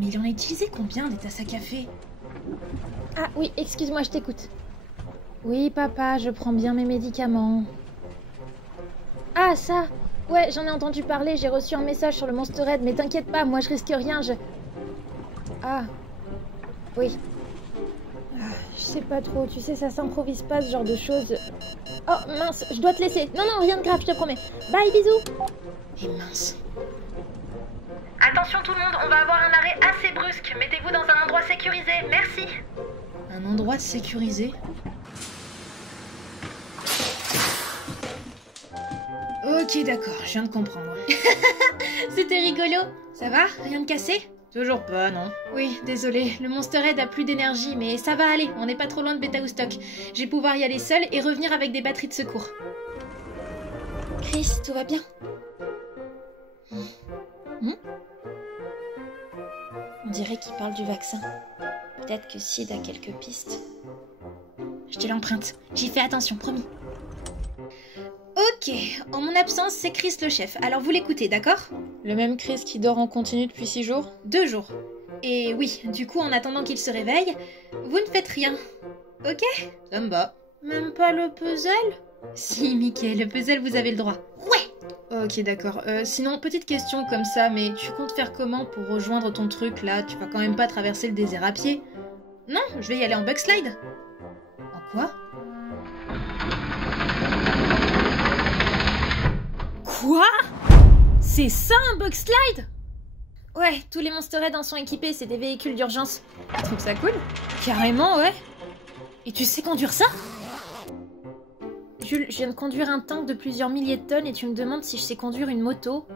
Mais il en a utilisé combien des tasses à café? Ah oui, excuse-moi, je t'écoute. Oui, papa, je prends bien mes médicaments. Ah, ça! Ouais, j'en ai entendu parler, j'ai reçu un message sur le Monsterhead, mais t'inquiète pas, moi je risque rien, Ah. Oui. Ah, je sais pas trop, tu sais, ça s'improvise pas ce genre de choses. Oh, mince, je dois te laisser. Non, non, rien de grave, je te promets. Bye, bisous! Et mince. Attention tout le monde, on va avoir un arrêt assez brusque. Mettez-vous dans un endroit sécurisé, merci. Un endroit sécurisé? Ok, d'accord, je viens de comprendre. C'était rigolo. Ça va? Rien de cassé? Toujours pas, non. Oui, désolé, le Monsterhead a plus d'énergie, mais ça va aller, on n'est pas trop loin de Beta Woodstock. Je vais pouvoir y aller seule et revenir avec des batteries de secours. Chris, tout va bien? On dirait qu'il parle du vaccin. Peut-être que Sid a quelques pistes. Je te l'emprunte, j'y fais attention, promis. Ok, en mon absence, c'est Chris le chef, alors vous l'écoutez, d'accord? Le même Chris qui dort en continu depuis 6 jours? 2 jours. Et oui, du coup, en attendant qu'il se réveille, vous ne faites rien. Ok? Ça me va. Même pas le puzzle? Si, Mickey, le puzzle, vous avez le droit. Ouais! Ok, d'accord. Sinon, petite question comme ça, mais tu comptes faire comment pour rejoindre ton truc, là? Tu vas quand même pas traverser le désert à pied? Non, je vais y aller en bug slide. En quoi? Quoi? C'est ça un bug slide? Ouais, tous les Monsterhead en sont équipés, c'est des véhicules d'urgence. Tu trouves ça cool? Carrément, ouais. Et tu sais conduire ça? Jules, je viens de conduire un tank de plusieurs milliers de tonnes et tu me demandes si je sais conduire une moto?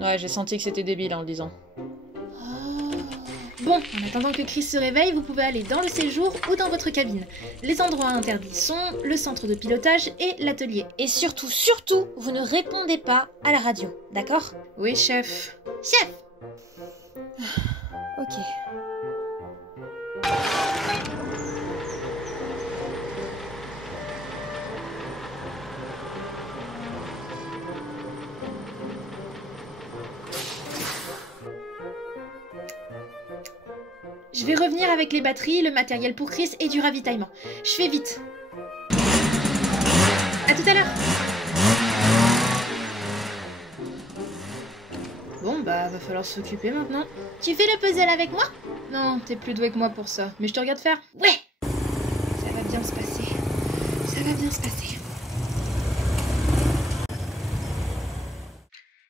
Ouais, j'ai senti que c'était débile en le disant. Bon, en attendant que Chris se réveille, vous pouvez aller dans le séjour ou dans votre cabine. Les endroits interdits sont le centre de pilotage et l'atelier. Et surtout, surtout, vous ne répondez pas à la radio, d'accord? Oui, chef. Chef! Ok. Je vais revenir avec les batteries, le matériel pour Chris et du ravitaillement. Je fais vite. À tout à l'heure. Bon, bah, va falloir s'occuper maintenant. Tu fais le puzzle avec moi? Non, t'es plus doué que moi pour ça. Mais je te regarde faire. Ouais! Ça va bien se passer. Ça va bien se passer.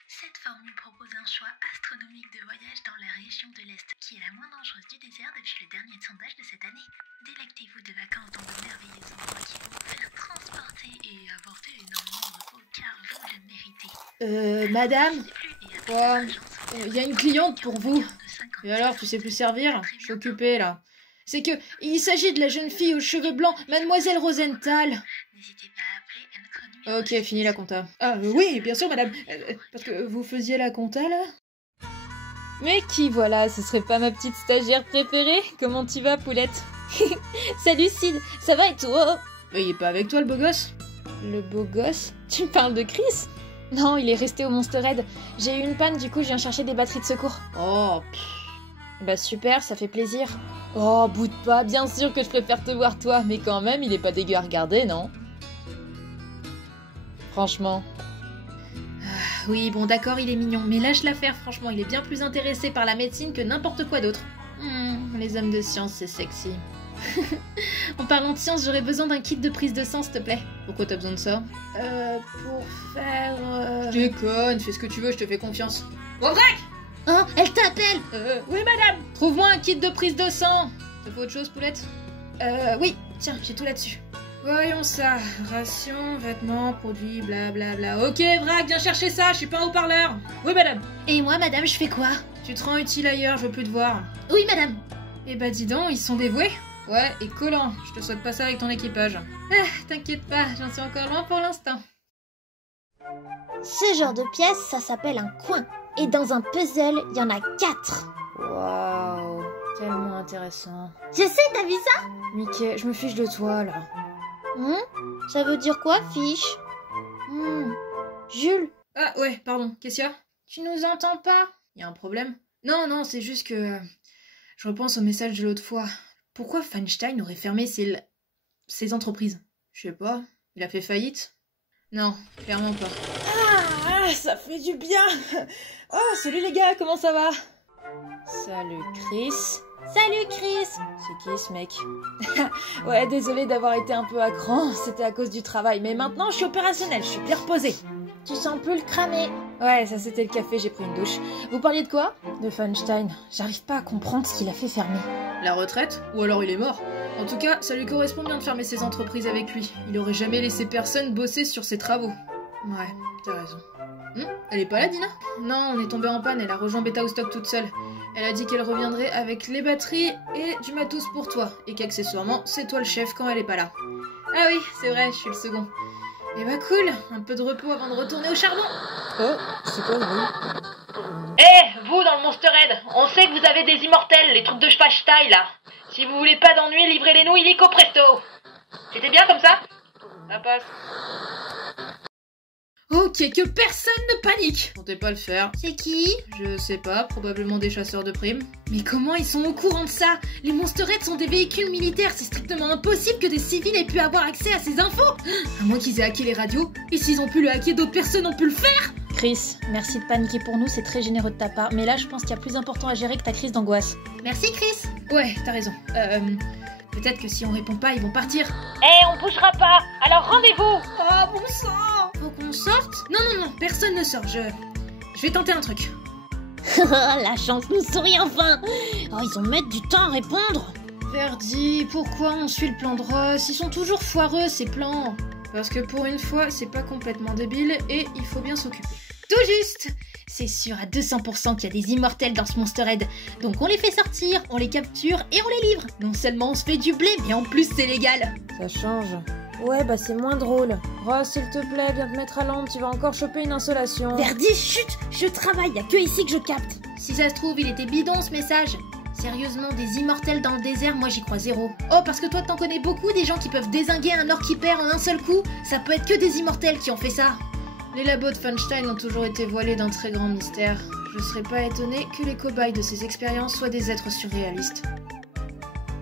Cette formule propose un choix astronomique de voyage dans la région de l'Est, qui est la moins dangereuse du désert depuis le dernier sondage de cette année. Délectez-vous de vacances dans de merveilleux endroits qui vont vous faire transporter et apporter énormément de repos, car vous le méritez. Madame? Quoi? Il y a une cliente pour vous. Et alors, tu sais plus servir? Je suis occupée, là. C'est que, il s'agit de la jeune fille aux cheveux blancs, Mademoiselle Rosenthal. N'hésitez pas à appeler à notre numéro. Ok, fini la compta. Ah, oui, bien sûr, madame. Parce que vous faisiez la compta, là? Mais qui voilà, ce serait pas ma petite stagiaire préférée? Comment tu vas, poulette? Salut Sid, ça va et toi? Mais il est pas avec toi, le beau gosse? Le beau gosse? Tu me parles de Chris? Non, il est resté au Monsterhead. J'ai eu une panne, du coup je viens chercher des batteries de secours. Oh, Bah super, ça fait plaisir. Oh, boude pas, bien sûr que je préfère te voir toi, mais quand même, il est pas dégueu à regarder, non? Franchement. oui, bon, d'accord, il est mignon, mais lâche l'affaire, franchement, il est bien plus intéressé par la médecine que n'importe quoi d'autre. Les hommes de science, c'est sexy. En parlant de science, j'aurais besoin d'un kit de prise de sang, s'il te plaît. Pourquoi t'as besoin de ça? Pour faire... Déconne, fais ce que tu veux, je te fais confiance. Bon, Drake! Oh, elle t'appelle! Oui, madame! Trouve-moi un kit de prise de sang! Ça fait autre chose, poulette? Oui, tiens, j'ai tout là-dessus. Voyons ça. Ration, vêtements, produits, blablabla. Ok, Vrac, viens chercher ça, je suis pas un haut-parleur. Oui, madame. Et moi, madame, je fais quoi? Tu te rends utile ailleurs, je veux plus te voir. Oui, madame. Eh bah dis donc, ils sont dévoués. Ouais, et collants. Je te souhaite pas ça avec ton équipage. Ah, t'inquiète pas, j'en suis encore loin pour l'instant. Ce genre de pièce, ça s'appelle un coin. Et dans un puzzle, il y en a 4. Waouh, tellement intéressant. Je sais, t'as vu ça? Mickey, je me fiche de toi, là. Ça veut dire quoi, fiche? Jules? Ah ouais, pardon, qu'est-ce qu'il y a? Tu nous entends pas? Y a un problème? Non, c'est juste que... Je repense au message de l'autre fois. Pourquoi Feinstein aurait fermé ses entreprises? Je sais pas, il a fait faillite? Non, clairement pas. Ah, ça fait du bien. Oh, salut les gars, comment ça va? Salut Chris. Salut Chris. C'est qui ce mec? Ouais, désolé d'avoir été un peu à cran, c'était à cause du travail, mais maintenant je suis opérationnelle, je suis bien reposée. Tu sens plus le cramer? Ouais, ça c'était le café, j'ai pris une douche. Vous parliez de quoi? De Feinstein. J'arrive pas à comprendre ce qu'il a fait fermer. La retraite? Ou alors il est mort? En tout cas, ça lui correspond bien de fermer ses entreprises avec lui. Il aurait jamais laissé personne bosser sur ses travaux. Ouais, t'as raison. Elle est pas là, Dina? Non, on est tombé en panne, elle a rejoint Beta au stock toute seule. Elle a dit qu'elle reviendrait avec les batteries et du matos pour toi, et qu'accessoirement, c'est toi le chef quand elle est pas là. Ah oui, c'est vrai, je suis le second. Eh bah cool, un peu de repos avant de retourner au charbon. Oh, c'est quoi le bruit? Vous dans le Monsterhead, on sait que vous avez des immortels, les trucs de Feinstein là. Si vous voulez pas d'ennui, livrez-les-nous illico presto. C'était bien comme ça? Ça passe. Ok, que personne ne panique. Comptez pas le faire. C'est qui? Je sais pas, probablement des chasseurs de primes. Mais comment ils sont au courant de ça? Les Monsterheads sont des véhicules militaires, c'est strictement impossible que des civils aient pu avoir accès à ces infos. À moins qu'ils aient hacké les radios, et s'ils ont pu le hacker, d'autres personnes ont pu le faire. Chris, merci de paniquer pour nous, c'est très généreux de ta part, mais là je pense qu'il y a plus important à gérer que ta crise d'angoisse. Merci Chris. Ouais, t'as raison. Peut-être que si on répond pas, ils vont partir. On bougera pas, alors rendez-vous. Oh bon sang. Faut qu'on sorte? Non, personne ne sort, je vais tenter un truc. La chance nous sourit enfin. Oh, ils vont mettre du temps à répondre. Verdi, pourquoi on suit le plan de Ross? Ils sont toujours foireux ces plans. Parce que pour une fois, c'est pas complètement débile et il faut bien s'occuper. Tout juste! C'est sûr à 200% qu'il y a des immortels dans ce Monsterhead. Donc on les fait sortir, on les capture et on les livre. Non seulement on se fait du blé, mais en plus c'est légal. Ça change. Ouais, bah c'est moins drôle. Ross, s'il te plaît, viens te mettre à l'ombre, tu vas encore choper une insolation. Verdi, chut! Je travaille, y'a que ici que je capte. Si ça se trouve, il était bidon ce message. Sérieusement, des immortels dans le désert, moi j'y crois zéro. Oh, parce que toi t'en connais beaucoup, des gens qui peuvent dézinguer un orc hyper en un seul coup. Ça peut être que des immortels qui ont fait ça. Les labos de Feinstein ont toujours été voilés d'un très grand mystère. Je serais pas étonnée que les cobayes de ces expériences soient des êtres surréalistes.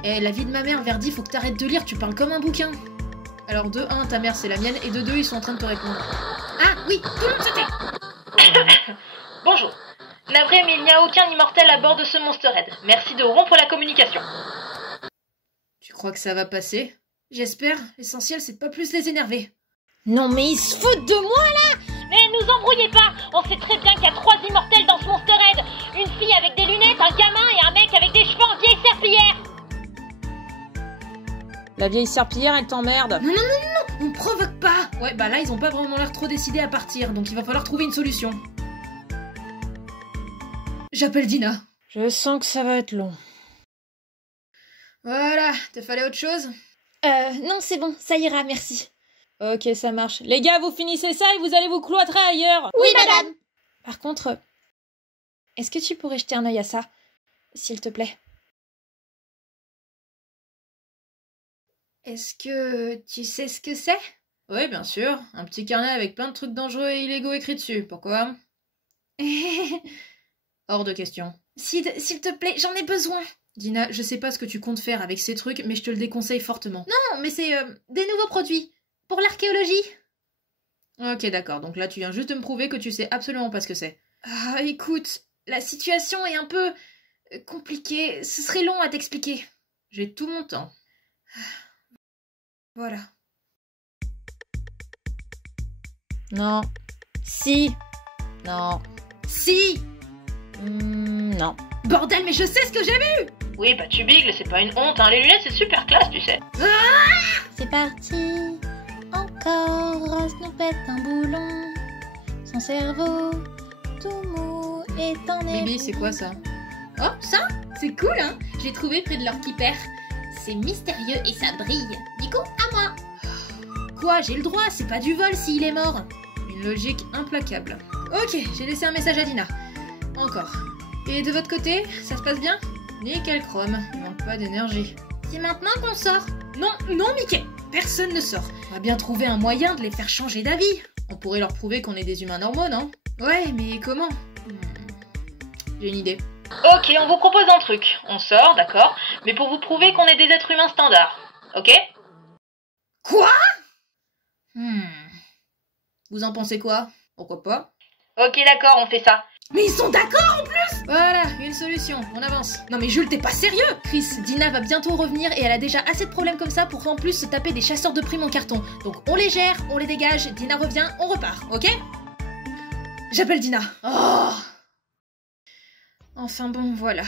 La vie de ma mère, Verdi, faut que t'arrêtes de lire, tu parles comme un bouquin. Alors de 1, ta mère c'est la mienne, et de 2, ils sont en train de te répondre. Ah oui, tout le monde se tait. Bonjour. Navré, mais il n'y a aucun immortel à bord de ce Monsterhead. Merci de rompre la communication. Tu crois que ça va passer? J'espère, l'essentiel c'est de pas plus les énerver. Non mais ils se foutent de moi là! Mais nous embrouillez pas. On sait très bien qu'il y a 3 immortels dans ce Monsterhead. Une fille avec des lunettes, un gamin et un mec avec des cheveux en vieille serpillière. La vieille serpillière, elle t'emmerde. Non, on provoque pas. Ouais, bah là ils ont pas vraiment l'air trop décidés à partir, donc il va falloir trouver une solution. J'appelle Dina. Je sens que ça va être long. Voilà, te fallait autre chose? Non, c'est bon, ça ira, merci. Ok, ça marche. Les gars, vous finissez ça et vous allez vous cloîtrer ailleurs. Oui, madame. Par contre, est-ce que tu pourrais jeter un œil à ça, s'il te plaît? Est-ce que tu sais ce que c'est? Oui, bien sûr. Un petit carnet avec plein de trucs dangereux et illégaux écrits dessus. Pourquoi? Hors de question. Sid, s'il te plaît, j'en ai besoin. Dina, je sais pas ce que tu comptes faire avec ces trucs, mais je te le déconseille fortement. Non, mais c'est des nouveaux produits. Pour l'archéologie. Ok, d'accord. Donc là, tu viens juste de me prouver que tu sais absolument pas ce que c'est. Ah, écoute, la situation est un peu compliquée. Ce serait long à t'expliquer. J'ai tout mon temps. Voilà. Non. Si. Non. Si. Non. Bordel, mais je sais ce que j'ai vu. Oui, bah tu bigles, c'est pas une honte, hein. Les lunettes, c'est super classe, tu sais. C'est parti. Encore, Ross nous pète un boulon. Son cerveau, tout mou, est en émoi. Bibi, c'est quoi ça? Oh, ça? C'est cool, hein? Je l'ai trouvé près de leur keeper. C'est mystérieux et ça brille. Du coup, à moi. Quoi? J'ai le droit, c'est pas du vol s'il est mort. Une logique implacable. Ok, j'ai laissé un message à Dina. Encore. Et de votre côté, ça se passe bien? Nickel chrome, il manque pas d'énergie. C'est maintenant qu'on sort. Non, Mickey, personne ne sort. On va bien trouver un moyen de les faire changer d'avis. On pourrait leur prouver qu'on est des humains normaux, non? Ouais, mais comment? J'ai une idée. Ok, on vous propose un truc. On sort, d'accord, mais pour vous prouver qu'on est des êtres humains standards. Ok? Quoi? Vous en pensez quoi? Pourquoi pas? Ok, d'accord, on fait ça. Mais ils sont d'accord en plus! Voilà, une solution, on avance. Non mais Jules, t'es pas sérieux? Chris, Dina va bientôt revenir et elle a déjà assez de problèmes comme ça pour en plus se taper des chasseurs de primes en carton. Donc on les gère, on les dégage, Dina revient, on repart, ok? J'appelle Dina. Oh! Enfin bon, voilà.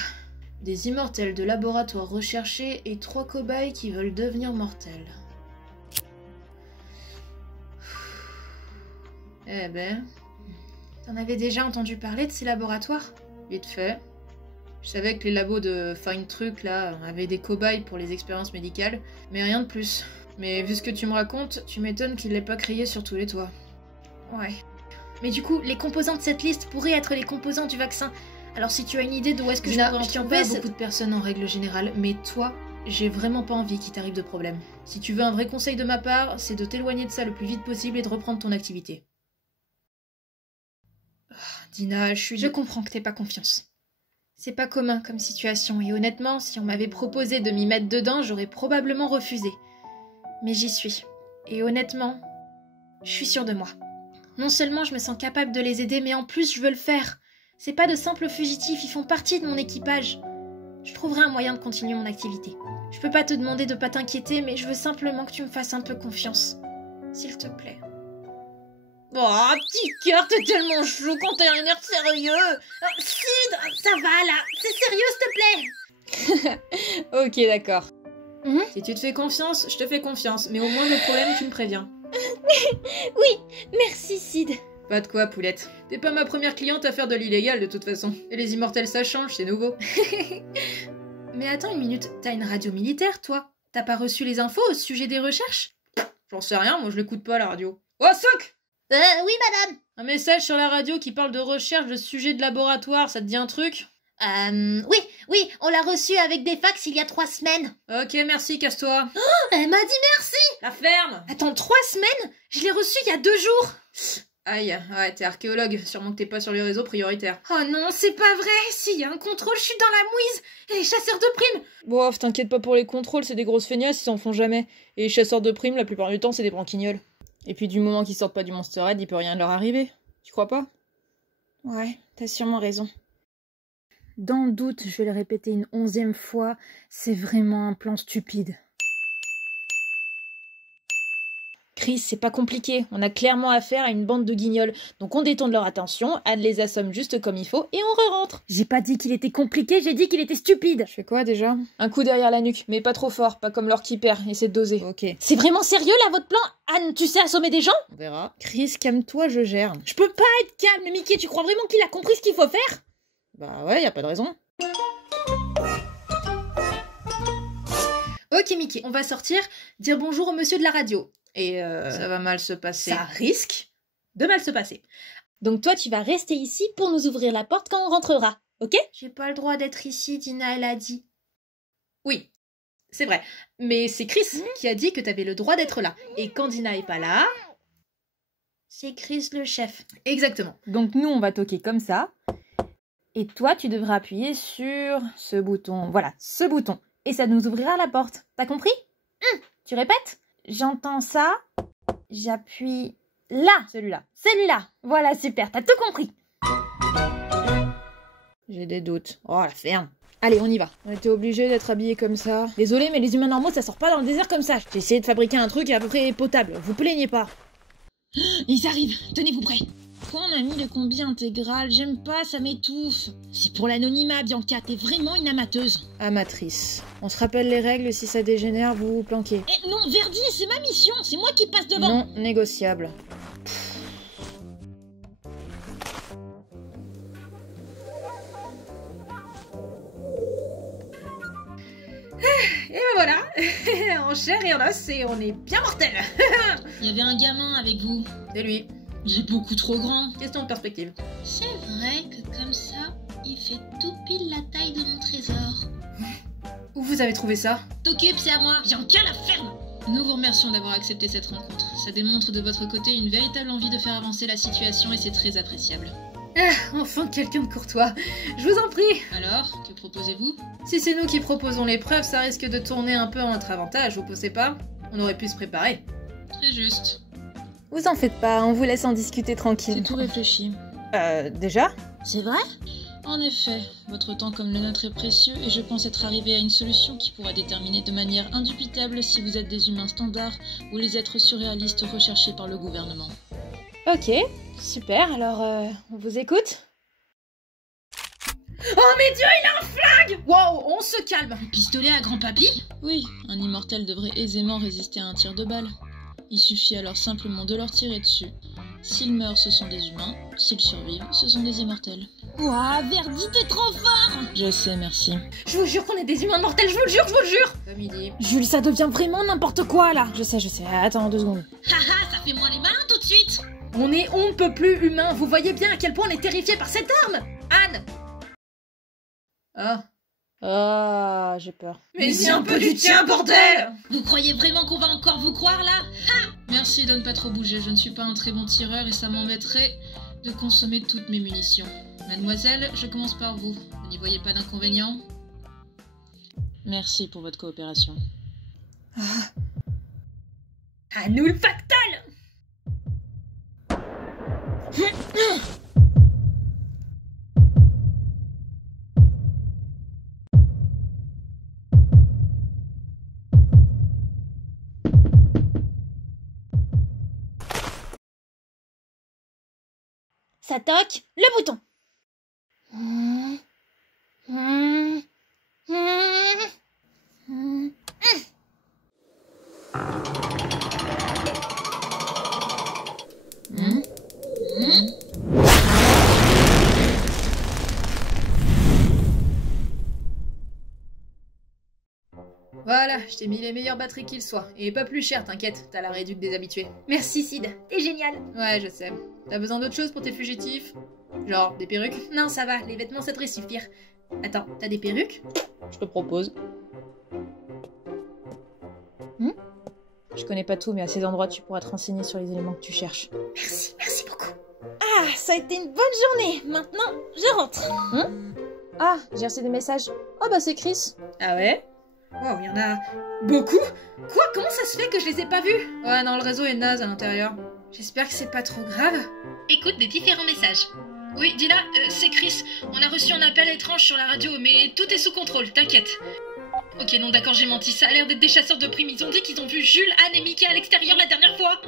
Des immortels de laboratoire recherchés et 3 cobayes qui veulent devenir mortels. Eh ben... T'en avais déjà entendu parler de ces laboratoires? Vite fait. Je savais que les labos de Fine Truc, là, avaient des cobayes pour les expériences médicales, mais rien de plus. Mais vu ce que tu me racontes, tu m'étonnes qu'ils l'aient pas crié sur tous les toits. Ouais. Mais du coup, les composants de cette liste pourraient être les composants du vaccin. Alors si tu as une idée d'où est-ce que je pourrais en trouver, beaucoup de personnes en règle générale, mais toi, j'ai vraiment pas envie qu'il t'arrive de problème. Si tu veux un vrai conseil de ma part, c'est de t'éloigner de ça le plus vite possible et de reprendre ton activité. Dina, je comprends que t'aies pas confiance. C'est pas commun comme situation, et honnêtement, si on m'avait proposé de m'y mettre dedans, j'aurais probablement refusé. Mais j'y suis. Et honnêtement, je suis sûre de moi. Non seulement je me sens capable de les aider, mais en plus je veux le faire. C'est pas de simples fugitifs, ils font partie de mon équipage. Je trouverai un moyen de continuer mon activité. Je peux pas te demander de pas t'inquiéter, mais je veux simplement que tu me fasses un peu confiance. S'il te plaît. Oh, petit cœur, t'es tellement chaud quand t'as un air sérieux. Sid, ça va là. C'est sérieux, s'il te plaît. Ok, d'accord. Si tu te fais confiance, je te fais confiance. Mais au moins, le problème, tu me préviens. Oui, merci Sid. Pas de quoi, poulette. T'es pas ma première cliente à faire de l'illégal, de toute façon. Et les immortels, ça change, c'est nouveau. Mais attends une minute, t'as une radio militaire, toi? T'as pas reçu les infos au sujet des recherches? J'en sais rien, moi je l'écoute pas, la radio. Oh, Soc! Oui, madame. Un message sur la radio qui parle de recherche de sujets de laboratoire, ça te dit un truc? Oui, on l'a reçu avec des fax il y a 3 semaines. Ok, merci, casse-toi. Oh, elle m'a dit merci. La ferme! Attends, 3 semaines? Je l'ai reçu il y a 2 jours. Aïe, ouais, t'es archéologue, sûrement que t'es pas sur les réseaux prioritaires. Oh non, c'est pas vrai. S'il y a un contrôle, je suis dans la mouise. Et les chasseurs de primes. Bof, t'inquiète pas pour les contrôles, c'est des grosses feignasses, ils s'en font jamais. Et les chasseurs de primes, la plupart du temps, c'est des branquignoles. Et puis du moment qu'ils sortent pas du Monsterhead, il peut rien leur arriver. Tu crois pas? Ouais, t'as sûrement raison. Dans le doute, je vais le répéter une 11e fois, c'est vraiment un plan stupide. Chris, c'est pas compliqué, on a clairement affaire à une bande de guignols. Donc on détourne leur attention, Anne les assomme juste comme il faut, et on re-rentre. J'ai pas dit qu'il était compliqué, j'ai dit qu'il était stupide. Je fais quoi déjà? Un coup derrière la nuque, mais pas trop fort, pas comme l'or qui perd, essaie de doser. Ok. C'est vraiment sérieux là votre plan? Anne, tu sais assommer des gens? On verra. Chris, calme-toi, je gère. Je peux pas être calme, Mickey, tu crois vraiment qu'il a compris ce qu'il faut faire? Bah ouais, y a pas de raison. Ok Mickey, on va sortir, dire bonjour au monsieur de la radio. Et ça va mal se passer. Ça risque de mal se passer. Donc toi, tu vas rester ici pour nous ouvrir la porte quand on rentrera, ok? J'ai pas le droit d'être ici, Dina, elle a dit. Oui, c'est vrai. Mais c'est Chris qui a dit que t'avais le droit d'être là. Et quand Dina est pas là... C'est Chris le chef. Exactement. Donc nous, on va toquer comme ça. Et toi, tu devras appuyer sur ce bouton. Voilà, ce bouton. Et ça nous ouvrira la porte. T'as compris? Tu répètes? J'entends ça. J'appuie là. Celui-là. Celui-là. Voilà, super. T'as tout compris. J'ai des doutes. Oh, la ferme. Allez, on y va. On était obligés d'être habillés comme ça. Désolé, mais les humains normaux, ça sort pas dans le désert comme ça. J'ai essayé de fabriquer un truc à peu près potable. Vous plaignez pas. Ils arrivent. Tenez-vous prêts. Pourquoi on a mis le combi intégral? J'aime pas, ça m'étouffe. C'est pour l'anonymat, Bianca, t'es vraiment une amateuse. Amatrice. On se rappelle les règles, si ça dégénère, vous vous planquez. Eh non, Verdi, c'est ma mission, c'est moi qui passe devant. Non négociable. Et ben voilà, en chair et en os, et on est bien mortels. Il y avait un gamin avec vous. C'est lui. Il est beaucoup trop grand. Question de perspective. C'est vrai que comme ça, il fait tout pile la taille de mon trésor. Où vous avez trouvé ça? T'occupes, c'est à moi. Bianca, la ferme! Nous vous remercions d'avoir accepté cette rencontre. Ça démontre de votre côté une véritable envie de faire avancer la situation et c'est très appréciable. Ah, enfin quelqu'un de courtois. Je vous en prie. Alors, que proposez-vous? Si c'est nous qui proposons l'épreuve, ça risque de tourner un peu en notre avantage, vous pensez pas? On aurait pu se préparer. Très juste. Vous en faites pas, on vous laisse en discuter C'est tranquille. tout réfléchi. Déjà? C'est vrai? En effet, votre temps comme le nôtre est précieux et je pense être arrivé à une solution qui pourra déterminer de manière indubitable si vous êtes des humains standards ou les êtres surréalistes recherchés par le gouvernement. Ok, super, alors on vous écoute? Oh mais Dieu, il a un flingue! Wow, on se calme. Pistolet à grand-papy? Oui, un immortel devrait aisément résister à un tir de balle. Il suffit alors simplement de leur tirer dessus. S'ils meurent, ce sont des humains. S'ils survivent, ce sont des immortels. Ouah, Verdi, t'es trop fort! Je sais, merci. Je vous jure qu'on est des humains mortels, je vous le jure, je vous le jure. Comme il dit. Jules, ça devient vraiment n'importe quoi, là! Je sais, attends 2 secondes. Haha, ça fait moins les malins tout de suite! On ne peut plus humain, vous voyez bien à quel point on est terrifié par cette arme! Anne! Ah. Ah, j'ai peur. Mais c'est un peu du tien, bordel! Vous croyez vraiment qu'on va encore vous croire là? Ha! Merci de ne pas trop bouger, je ne suis pas un très bon tireur et ça m'embêterait de consommer toutes mes munitions. Mademoiselle, je commence par vous. Vous n'y voyez pas d'inconvénient? Merci pour votre coopération. À nous le factal! Ça toque, le bouton! Voilà, je t'ai mis les meilleures batteries qu'il soit. Et pas plus cher, t'inquiète, t'as la réduc des habitués. Merci Sid, t'es génial. Ouais, je sais. T'as besoin d'autre chose pour tes fugitifs? Genre, des perruques? Non, ça va, les vêtements ça devrait suffire. Attends, t'as des perruques? Je te propose. Je connais pas tout, mais à ces endroits, tu pourras te renseigner sur les éléments que tu cherches. Merci beaucoup. Ah, ça a été une bonne journée. Maintenant, je rentre. Ah, j'ai reçu des messages. Oh bah c'est Chris. Ah ouais? Wow, il y en a beaucoup? Quoi? Comment ça se fait que je les ai pas vus? Ouais, non, le réseau est naze à l'intérieur. J'espère que c'est pas trop grave. Écoute des différents messages. Oui, Dina, c'est Chris. On a reçu un appel étrange sur la radio, mais tout est sous contrôle, t'inquiète. Ok, non, d'accord, j'ai menti. Ça a l'air d'être des chasseurs de primes. Ils ont dit qu'ils ont vu Jules, Anne et Mickey à l'extérieur la dernière fois.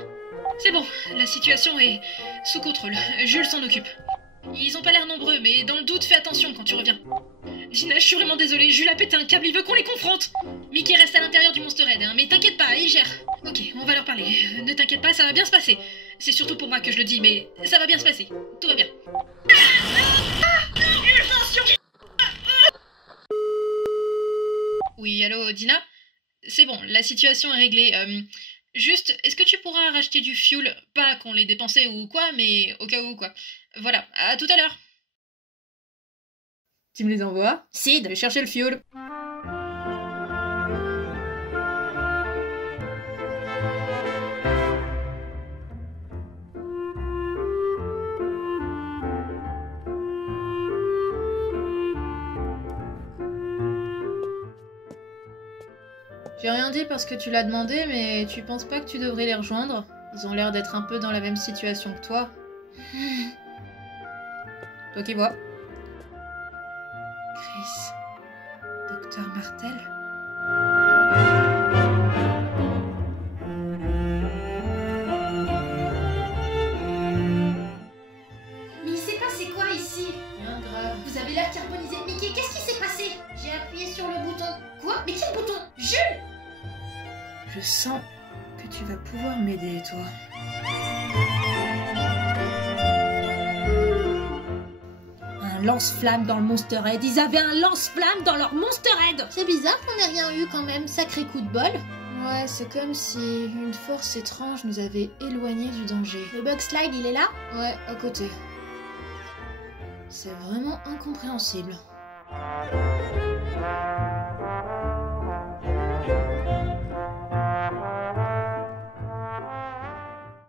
C'est bon, la situation est sous contrôle. Jules s'en occupe. Ils ont pas l'air nombreux, mais dans le doute, fais attention quand tu reviens. Dina, je suis vraiment désolée, Jules a pété un câble, il veut qu'on les confronte. Mickey reste à l'intérieur du Monster Head, hein, mais t'inquiète pas, il gère. Ok, on va leur parler. Ne t'inquiète pas, ça va bien se passer. C'est surtout pour moi que je le dis, mais ça va bien se passer. Tout va bien. Oui, allô, Dina? C'est bon, la situation est réglée. Juste, est-ce que tu pourras racheter du fuel? Pas qu'on l'ait dépensé ou quoi, mais au cas où, quoi. Voilà, à tout à l'heure. Tu me les envoies? Sid, Je vais chercher le fuel. J'ai rien dit parce que tu l'as demandé, mais tu penses pas que tu devrais les rejoindre? Ils ont l'air d'être un peu dans la même situation que toi. Toi qui vois. Chris. Docteur Martel. Mais il s'est passé quoi ici? Rien de grave. Vous avez l'air carbonisé. Mickey, qu'est-ce qui s'est passé? J'ai appuyé sur le bouton. Quoi? Mais quel bouton? Jules! Je sens que tu vas pouvoir m'aider, toi. Un lance-flamme dans le Monster Head. Ils avaient un lance-flamme dans leur Monster Head. C'est bizarre qu'on ait rien eu quand même. Sacré coup de bol. Ouais, c'est comme si une force étrange nous avait éloignés du danger. Le bug slide, il est là? Ouais, à côté. C'est vraiment incompréhensible.